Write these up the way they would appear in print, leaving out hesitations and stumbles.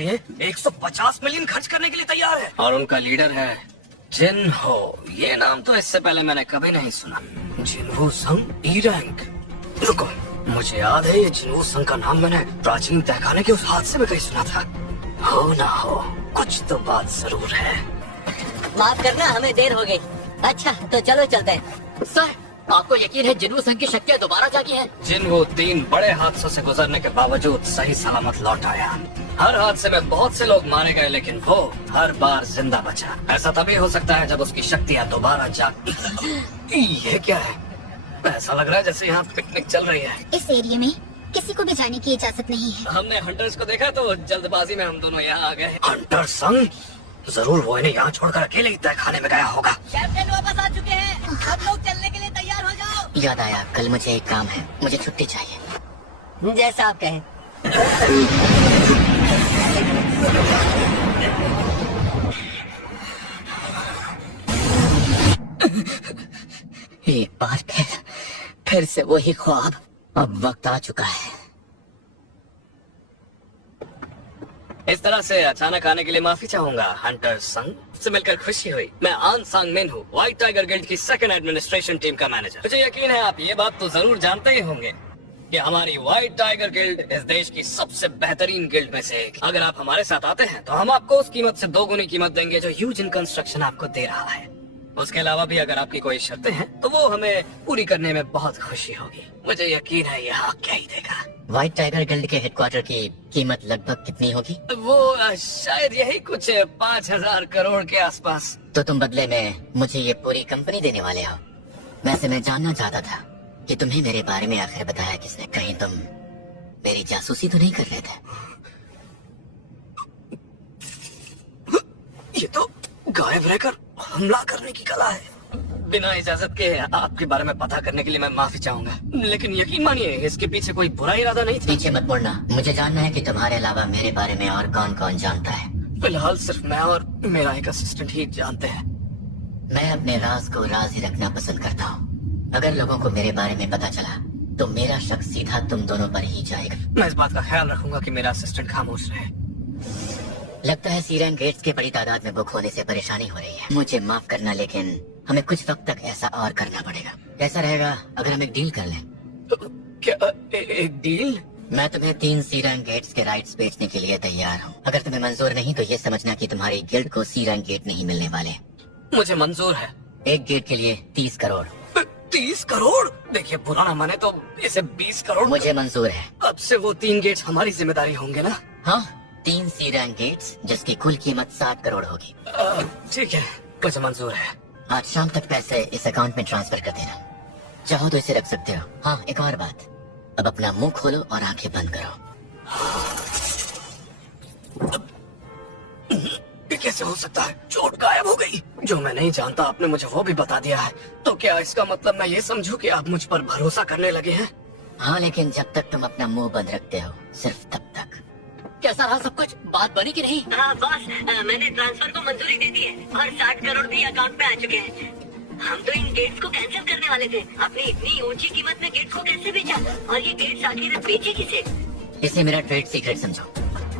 लिए 150 मिलियन खर्च करने के लिए तैयार है और उनका लीडर है जिनहो। ये नाम तो इससे पहले मैंने कभी नहीं सुना। जिनहो संग ई रैंक। रुको, मुझे याद है ये जिनहो संग का नाम मैंने प्राचीन तहखाने के उस हादसे में कहीं सुना था। हो ना हो, कुछ तो बात जरूर है। माफ करना, हमें देर हो गई। अच्छा तो चलो चलते हैं। सर, आपको यकीन है जिन्हू संघ की शक्तियाँ दोबारा जागी हैं? जिन्हो 3 बड़े हादसों से गुजरने के बावजूद सही सलामत लौट आया। हर हादसे में बहुत से लोग मारे गए, लेकिन वो हर बार जिंदा बचा। ऐसा तभी हो सकता है जब उसकी शक्तियाँ दोबारा जाग। ये क्या है? ऐसा लग रहा है जैसे यहाँ पिकनिक चल रही है। इस एरिया में किसी को भी जाने की इजाजत नहीं है। हमने हंटर्स को देखा तो जल्दबाजी में हम दोनों यहाँ आ गए। हंटर संग? जरूर वो इन्हें यहाँ छोड़कर अकेले ही तहखाने में गया होगा। कैप्टन वापस आ चुके हैं, सब लोग चलने के लिए तैयार हो जाओ। याद आया, कल मुझे एक काम है, मुझे छुट्टी चाहिए। जैसा आप कहें। एक बार फिर से वही ख्वाब। अब वक्त आ चुका है। इस तरह से अचानक आने के लिए माफी चाहूंगा हंटर संग से मिलकर खुशी हुई। मैं आन सांग मिन हूँ, व्हाइट टाइगर गिल्ड की सेकंड एडमिनिस्ट्रेशन टीम का मैनेजर। मुझे यकीन है आप ये बात तो जरूर जानते ही होंगे कि हमारी व्हाइट टाइगर गिल्ड इस देश की सबसे बेहतरीन गिल्ड में से एक। अगर आप हमारे साथ आते हैं तो हम आपको उस कीमत से 2 गुनी कीमत देंगे जो यूजिन कंस्ट्रक्शन आपको दे रहा है। उसके अलावा भी अगर आपकी कोई शर्तें हैं तो वो हमें पूरी करने में बहुत खुशी होगी। मुझे यकीन है यहाँ क्या ही देगा। व्हाइट टाइगर गिल्ड के हेडक्वार्टर की कीमत लगभग कितनी होगी? वो शायद यही कुछ 5000 करोड़ के आसपास। तो तुम बदले में मुझे ये पूरी कंपनी देने वाले हो? वैसे मैं जानना चाहता था कि तुम्हें मेरे बारे में आखिर बताया किसने? कहीं तुम मेरी जासूसी तो नहीं कर रहे थे? ये तो गायब रहकर हमला करने की कला है। बिना इजाजत के आपके बारे में पता करने के लिए मैं माफी चाहूंगा, लेकिन यकीन मानिए इसके पीछे कोई बुरा इरादा नहीं था। पीछे मत मुड़ना, मुझे जानना है कि तुम्हारे अलावा मेरे बारे में और कौन कौन जानता है। फिलहाल सिर्फ मैं और मेरा एक असिस्टेंट ही जानते हैं। मैं अपने राज को राज ही रखना पसंद करता हूँ। अगर लोगों को मेरे बारे में पता चला तो मेरा शक सीधा तुम दोनों पर ही जाएगा। मैं इस बात का ख्याल रखूंगा कि मेरा असिस्टेंट खामोश रहे। लगता है सीरैन गेट्स के बड़ी तादाद में बुक होने से परेशानी हो रही है। मुझे माफ करना, लेकिन हमें कुछ वक्त तक ऐसा और करना पड़ेगा। कैसा रहेगा अगर हम एक डील कर लें? क्या एक डील? मैं तुम्हें 3 सीरैन गेट्स के राइट्स बेचने के लिए तैयार हूँ। अगर तुम्हें मंजूर नहीं तो ये समझना कि तुम्हारी गिल्ड को सीरैन गेट नहीं मिलने वाले। मुझे मंजूर है। एक गेट के लिए 30 करोड़। 30 करोड़? देखिए बुरा ना माने तो इसे 20 करोड़। मुझे मंजूर है। अब से वो 3 गेट्स हमारी जिम्मेदारी होंगे ना? हाँ, 3 सीरैन गेट्स जिसकी कुल कीमत 60 करोड़ होगी। ठीक है, मुझे मंजूर है। आज शाम तक पैसे इस अकाउंट में ट्रांसफर कर देना। चाहो तो इसे रख सकते हो। हाँ, एक और बात, अब अपना मुंह खोलो और आंखें बंद करो। ये कैसे हो सकता है? चोट गायब हो गई। जो मैं नहीं जानता आपने मुझे वो भी बता दिया है। तो क्या इसका मतलब मैं ये समझूं कि आप मुझ पर भरोसा करने लगे हैं? हाँ, लेकिन जब तक तुम अपना मुंह बंद रखते हो, सिर्फ तब तक। कैसा रहा सब कुछ? बात बनी कि नहीं? हाँ बॉस, मैंने ट्रांसफर को मंजूरी दे दी है और 60 करोड़ भी अकाउंट में आ चुके हैं। हम तो इन गेट्स को कैंसिल करने वाले थे। अपनी इतनी ऊंची कीमत में गेट्स को कैसे बेचा? और ये गेट्स आखिर बेचे किसे? इसे मेरा ट्रेड सीक्रेट समझो।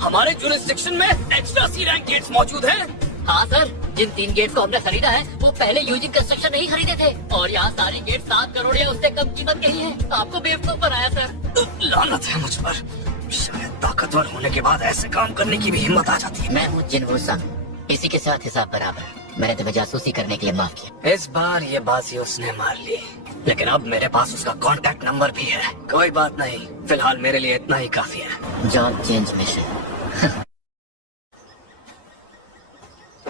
हमारे जुरिस्डिक्शन में एक्स्ट्रा सीरैन गेट्स मौजूद हैं। हाँ सर, जिन 3 गेट्स को हमने खरीदा है वो पहले यूजिन कंस्ट्रक्शन नहीं खरीदे थे और यहाँ सारे गेट 7 करोड़ या उससे कम कीमत के ही है। आपको बेवकूफ बनाया सर। लानत है मुझ पर। शायद ताकतवर होने के बाद ऐसे काम करने की भी हिम्मत आ जाती है। मैं हूँ जिन्हो संग, इसी के साथ हिसाब बराबर। मैंने तुम्हें जासूसी करने के लिए माफ किया। इस बार ये बाजी उसने मार ली, लेकिन अब मेरे पास उसका कांटेक्ट नंबर भी है। कोई बात नहीं, फिलहाल मेरे लिए इतना ही काफी है। Job change mission.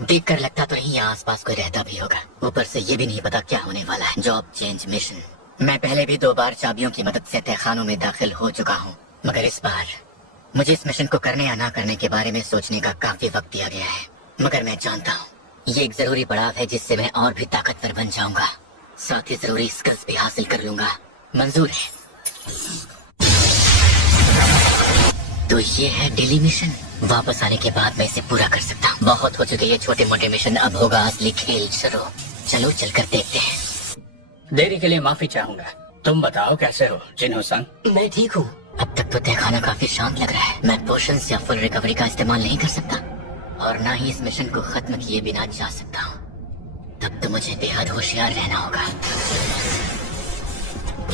देख कर लगता तो नहीं यहाँ आसपास कोई रहता भी होगा। ऊपर से ये भी नहीं पता क्या होने वाला है। Job change mission. मैं पहले भी 2 बार चाबियों की मदद से तहखानों में दाखिल हो चुका हूँ, मगर इस बार मुझे इस मिशन को करने या ना करने के बारे में सोचने का काफी वक्त दिया गया है। मगर मैं जानता हूँ ये एक जरूरी पड़ाव है जिससे मैं और भी ताकतवर बन जाऊंगा, साथ ही जरूरी स्किल्स भी हासिल कर लूंगा। मंजूर है? तो ये है डेली मिशन। वापस आने के बाद मैं इसे पूरा कर सकता हूँ। बहुत हो चुके ये छोटे मोटे मिशन, अब होगा असली खेल शुरू। चलो चलकर देखते हैं। देरी के लिए माफी चाहूंगा। तुम बताओ कैसे हो जिन्हो संग? मैं ठीक हूँ। अब तक तो तहखाना काफी शांत लग रहा है। मैं पोशंस या फुल रिकवरी का इस्तेमाल नहीं कर सकता और ना ही इस मिशन को खत्म किए बिना जा सकता हूँ। तब तो मुझे बेहद होशियार रहना होगा।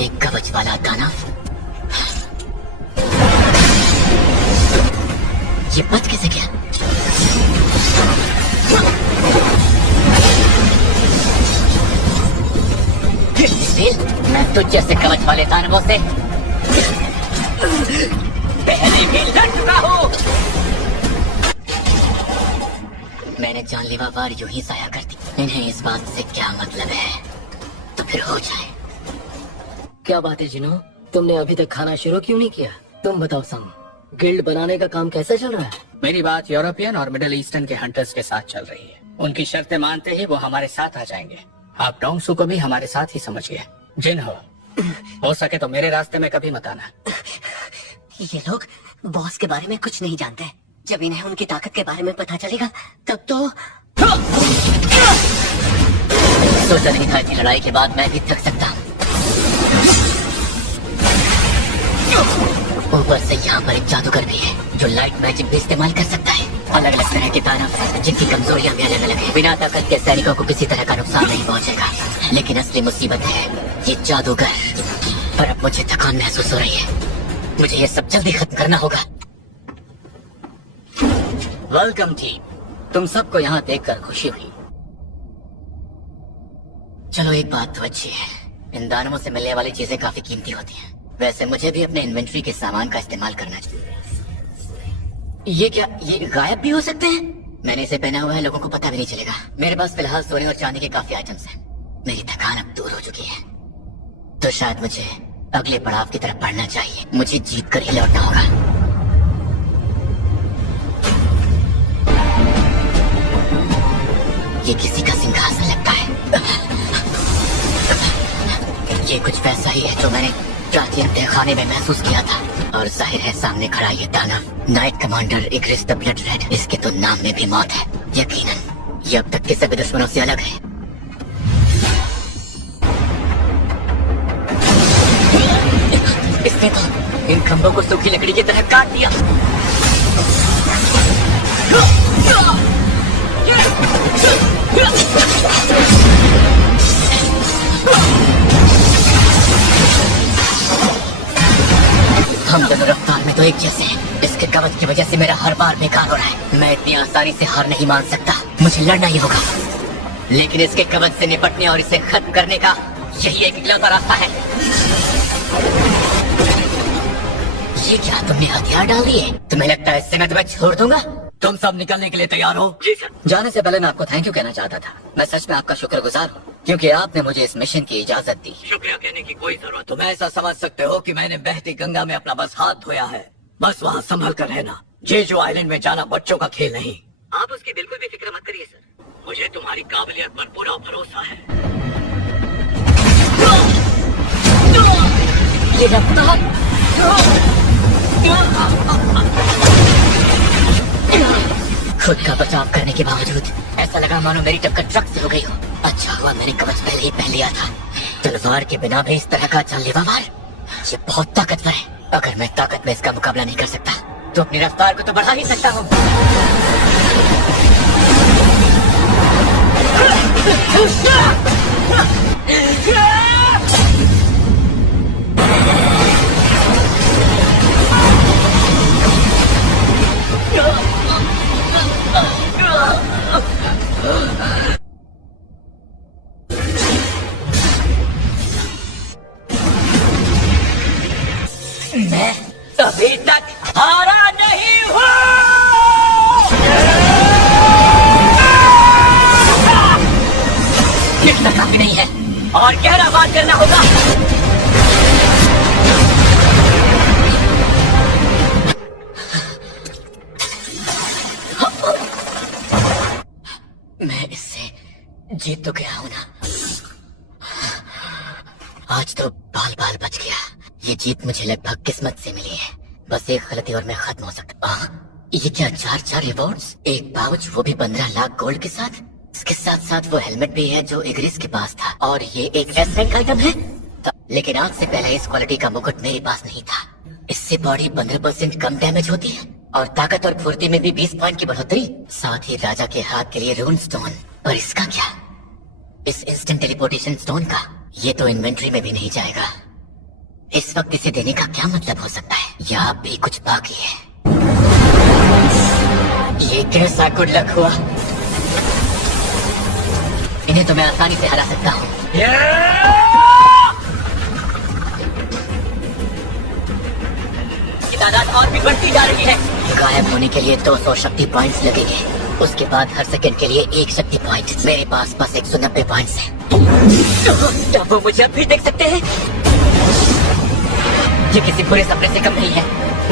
एक कवच वाला दानव, ये बच कैसे गया? मैं तुझ जैसे कवच वाले दानवों से पहले भी लड़ चुका हूँ। मैंने जानलेवा वार यूं ही जाया कर दी। इन्हें इस बात से क्या मतलब है तो फिर हो जाए। क्या बात है जिनो, तुमने अभी तक खाना शुरू क्यों नहीं किया? तुम बताओ संग, गिल्ड बनाने का काम कैसे चल रहा है? मेरी बात यूरोपियन और मिडिल ईस्टर्न के हंटर्स के साथ चल रही है। उनकी शर्तें मानते ही वो हमारे साथ आ जाएंगे। आप डोंगसू को भी हमारे साथ ही समझिए। जिन हो सके तो मेरे रास्ते में कभी मत आना। ये लोग बॉस के बारे में कुछ नहीं जानते। जब इन्हें उनकी ताकत के बारे में पता चलेगा तब तो सोचा नहीं था कि लड़ाई के बाद मैं भी थक सकता हूँ। ऊपर से यहाँ पर एक जादूगर भी है जो लाइट मैजिक भी इस्तेमाल कर सकता है। अलग अलग तरह के दानव जिनकी कमजोरियां भी अलग अलग है। बिना ताकत के सैनिकों को किसी तरह का नुकसान नहीं पहुंचेगा। लेकिन असली मुसीबत है ये जादूगर। पर अब मुझे थकान महसूस हो रही है। मुझे ये सब जल्दी खत्म करना होगा। Welcome team. तुम सबको यहाँ देखकर खुशी हुई। चलो एक बात तो अच्छी है, इन दानवों से मिलने वाली चीजें काफी कीमती होती हैं। वैसे मुझे भी अपने इन्वेंट्री के सामान का इस्तेमाल करना चाहिए। ये क्या, ये गायब भी हो सकते हैं? मैंने इसे पहना हुआ है, लोगों को पता भी नहीं चलेगा। मेरे पास फिलहाल सोने और चांदी के काफी आइटम्स हैं। मेरी थकान अब दूर हो चुकी है, तो शायद मुझे अगले पड़ाव की तरफ बढ़ना चाहिए। मुझे जीत कर ही लौटना होगा। ये किसी का सिंहासन लगता है। ये कुछ वैसा ही है जो मैंने प्राचीन तहखाने में महसूस किया था। और जाहिर है सामने खड़ा ये दानव night commander Igris the blood red. इसके तो नाम में भी मौत है। यकीनन ये अब तक के सभी दुश्मनों से अलग है। इसने तो इन खंभों को सूखी लकड़ी की तरह काट दिया। हम दोनों रफ्तार में तो एक जैसे हैं। इसके कवच की वजह से मेरा हर बार बेकार हो रहा है। मैं इतनी आसानी से हार नहीं मान सकता। मुझे लड़ना ही होगा। लेकिन इसके कवच से निपटने और इसे खत्म करने का यही एक इकलौता रास्ता है। ये क्या, तुमने हथियार डाल दिए? तुम्हें लगता है इससे मैं तुम्हें छोड़ दूंगा? तुम सब निकलने के लिए तैयार हो? जी सर। जाने से पहले मैं आपको थैंक यू कहना चाहता था। मैं सच में आपका शुक्रगुजार हूँ क्योंकि आपने मुझे इस मिशन की इजाजत दी। शुक्रिया कहने की कोई जरूरत। तुम ऐसा समझ सकते हो कि मैंने बहती गंगा में अपना बस हाथ धोया है। बस वहाँ संभल कर रहना। जेजू आइलैंड में जाना बच्चों का खेल नहीं। आप उसकी बिल्कुल भी फिक्र मत करिए सर। मुझे तुम्हारी काबिलियत पर पूरा भरोसा है। ये रफ्तार, खुद का बचाव करने के बावजूद ऐसा लगा मानो मेरी टक्कर ट्रक से हो गई हो। अच्छा हुआ मैंने कवच पहले ही पहन लिया था। तलवार के बिना भी इस तरह का जानलेवा वार, ये बहुत ताकतवर है। अगर मैं ताकत में इसका मुकाबला नहीं कर सकता तो अपनी रफ्तार को तो बढ़ा ही सकता हूँ। मैं अभी तक हारा नहीं हूँ। इतना काफी नहीं है और गहरा बात करना होगा। मैं इससे जीत तो गया हूं ना। आज तो बाल बाल बच गया। ये जीत मुझे लगभग किस्मत से मिली है। बस एक गलती और मैं खत्म हो सकता। ये क्या 4 रिवॉर्ड्स, एक पाउच, वो भी 15 लाख गोल्ड के साथ। इसके साथ साथ वो हेलमेट भी है जो इग्रिस के पास था और ये एक एस रैंक आइटम है। लेकिन आज से पहले इस क्वालिटी का मुकुट मेरे पास नहीं था। इससे बॉडी 15% कम डैमेज होती है और ताकत और फुर्ती में भी 20 पॉइंट की बढ़ोतरी। साथ ही राजा के हाथ के लिए रून स्टोन। और इसका क्या? इस इंस्टेंट टेलीपोर्टेशन स्टोन का ये तो इन्वेंट्री में भी नहीं जाएगा। इस वक्त इसे देने का क्या मतलब हो सकता है? यहाँ भी कुछ बाकी है। ये कैसा गुड लक हुआ। इन्हें तो मैं आसानी से हरा सकता हूँ। तादाद और भी बढ़ती जा रही है। गायब होने के लिए 200 शक्ति पॉइंट्स लगेंगे। उसके बाद हर सेकंड के लिए 1 शक्ति पॉइंट। मेरे पास बस 190 पॉइंट्स हैं। क्या वो मुझे अब भी देख सकते हैं? ये किसी बुरे सपने से कम नहीं है।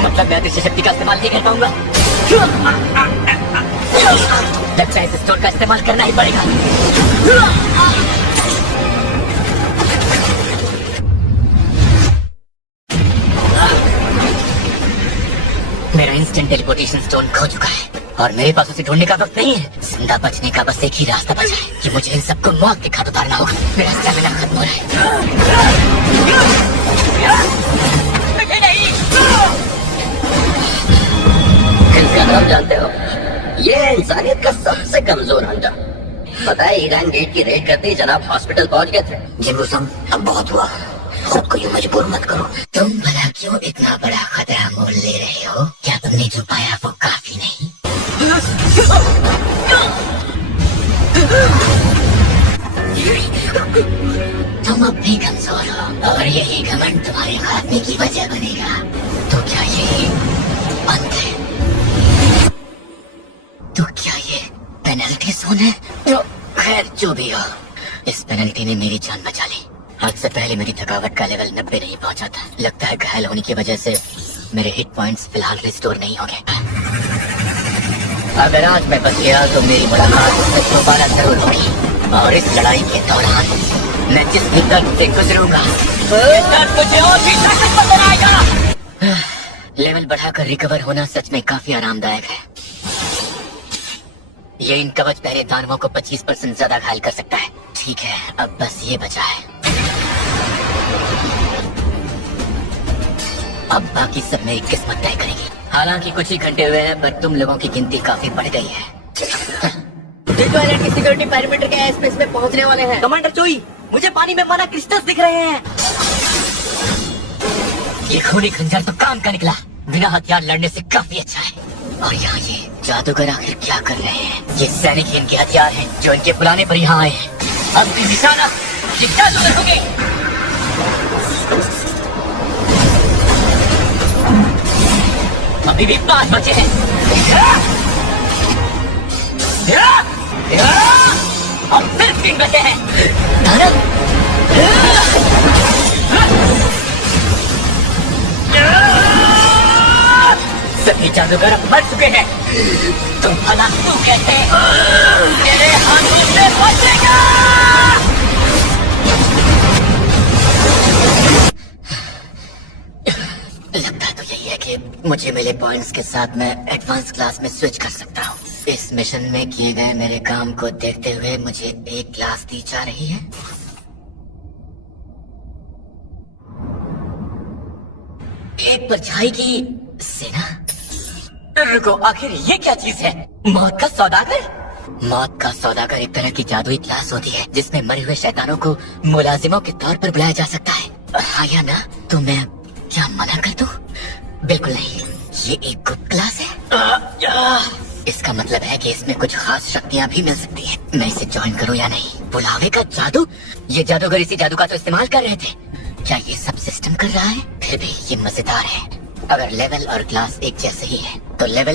मतलब मैं अदृश्य शक्ति का इस्तेमाल नहीं कर पाऊंगा। लगता है इस स्टोन का इस्तेमाल करना ही पड़ेगा। मेरा इंस्टेंट टेलीपोर्टेशन स्टोन खो चुका है और मेरे पास उसे ढूंढने का वक्त नहीं है। जिंदा बचने का बस एक ही रास्ता बचा है कि मुझे इन सबको मौत के घाट उतारना होगा। मेरा स्टैमिना खत्म हो रहा है। इसका नाम जानते हो? ये है इंसानियत का सबसे कमजोर अंडा। पता है ईरान गेट की रेड करते ही जनाब हॉस्पिटल पहुंच गए थे। जिम्बुसम, अब बहुत हुआ। खुद को यूं मजबूर मत करो। तुम भला क्यों इतना बड़ा खतरा मोल ले रहे हो? क्या तुमने जो पाया वो काफी नहीं? तुम अब भी कमजोर हो और यही घमंड तुम्हारे खात्मे की वजह बनेगा। तो क्या ये अंत है? तो क्या ये पेनल्टी जोन है? तो खैर जो भी हो, इस पेनल्टी ने मेरी जान बचा ली। आज से पहले मेरी थकावट का लेवल 90 नहीं पहुंचा था। लगता है घायल होने की वजह से मेरे हिट पॉइंट्स फिलहाल रिस्टोर नहीं होंगे। अगर आज मैं बच गया तो मेरी मुलाकात उससे दोबारा जरूर होगी और इस लड़ाई के दौरान मैं जिस भी दर्द से गुजरूंगा ये दर्द मुझे और भी ताकतवर बनाएगा। लेवल बढ़ाकर रिकवर होना सच में काफी आरामदायक है। ये इन कवच पहले दानवों को 25% ज्यादा घायल कर सकता है। ठीक है, अब बस ये बचा है। अब बाकी सब मेरी किस्मत तय करेगी। हालांकि कुछ ही घंटे हुए हैं पर तुम लोगों की गिनती काफी बढ़ गई है। आइलैंड की सिक्योरिटी पैरामीटर के एयर स्पेस में पहुंचने वाले हैं। कमांडर चोई, मुझे पानी में माना क्रिस्टल्स दिख रहे हैं। ये खूनी खंजर तो काम का निकला। बिना हथियार लड़ने से काफी अच्छा है। और यहाँ ये जादूगर आखिर क्या कर रहे हैं? ये सैनिक ही इनके हथियार हैं जो इनके बुलाने पर यहाँ आए हैं। अब भी निशाना ये जादूगर होंगे। अभी भी 5 बचे हैं। अब सिर्फ 3 बचे हैं। सभी जादूगर अब मर चुके हैं। तुम भला तू कैसे मेरे हाथों से बचेगा? लगता तो यही है कि मुझे मिले पॉइंट्स के साथ मैं एडवांस क्लास में स्विच कर सकता हूँ। इस मिशन में किए गए मेरे काम को देखते हुए मुझे एक क्लास दी जा रही है। एक परछाई की सेना। रुको, आखिर ये क्या चीज है? मौत का सौदागर? मौत का सौदागर एक तरह की जादुई क्लास होती है जिसमें मरे हुए शैतानों को मुलाजिमों के तौर पर बुलाया जा सकता है। हाँ या ना? तो मैं क्या मना कर दूं? बिल्कुल नहीं, ये एक गुप्त क्लास है। इसका मतलब है कि इसमें कुछ खास शक्तियाँ भी मिल सकती हैं। मैं इसे ज्वाइन करूँ या नहीं? बुलावे का जादू? ये जादूगर इसी जादू का तो इस्तेमाल कर रहे थे। क्या ये सब सिस्टम कर रहा है? फिर भी ये मजेदार है। अगर लेवल और क्लास एक जैसे ही है तो लेवल